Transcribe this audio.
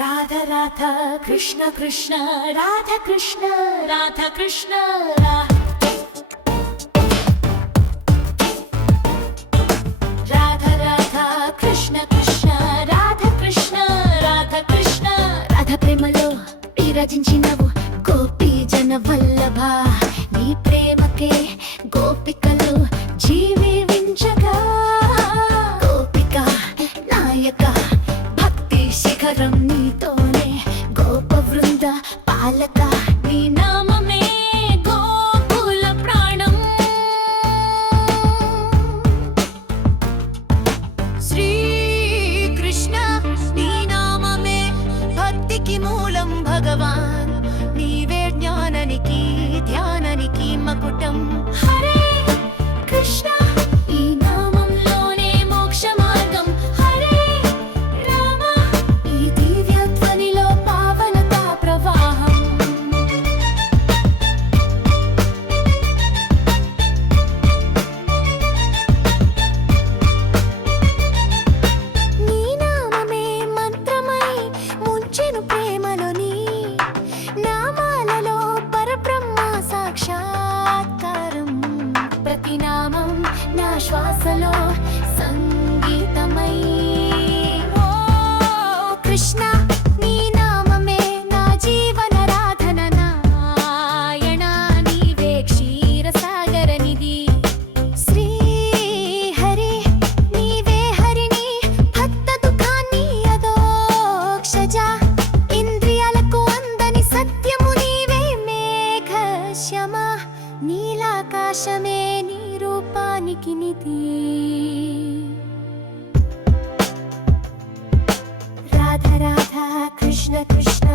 राधा राधा कृष्ण कृष्ण राधा कृष्ण राधा कृष्ण राधा राधा कृष्ण कृष्ण राधा कृष्ण राधा कृष्ण राधा प्रेमलो विरजिंचिनवु गोपी जन वल्लभ नी प्रेमके गोपिकलु जीविंचगा गोपिका नायक भक्ति शिखरं नीतोने गोप वृंद पालक नी नाममे गोकुल प्राणं श्री कृष्ण नी नाममे भक्ति की मूलं भगवान नीवे ज्ञाननिकी ध्याननिकी मकुटं हरे कृष्ण ఈ నామంలోనే మోక్ష మార్గం హరే రామ ఈ దివ్య ధ్వనిలో పావనతా ప్రవాహం నీ నామమే మంత్రమై ముంచెను ప్రేమలోని నామాలలో పరబ్రహ్మ సాక్షాత్కారం ప్రతి నామం నా శ్వాసలో సంగీతమై ఓ కృష్ణ నీ నామమే నా జీవన రాధన నాయణ నీవే క్షీరసాగర నిధి శ్రీ హరి నీవే హరిని భక్త దుఃఖాన్ని అదోక్షజ ఇంద్రియాలకు అందని సత్యము నీవే మేఘ శమ నీలాకాశమే నీ రూపానికి నిధి రాధా రాధా కృష్ణ కృష్ణ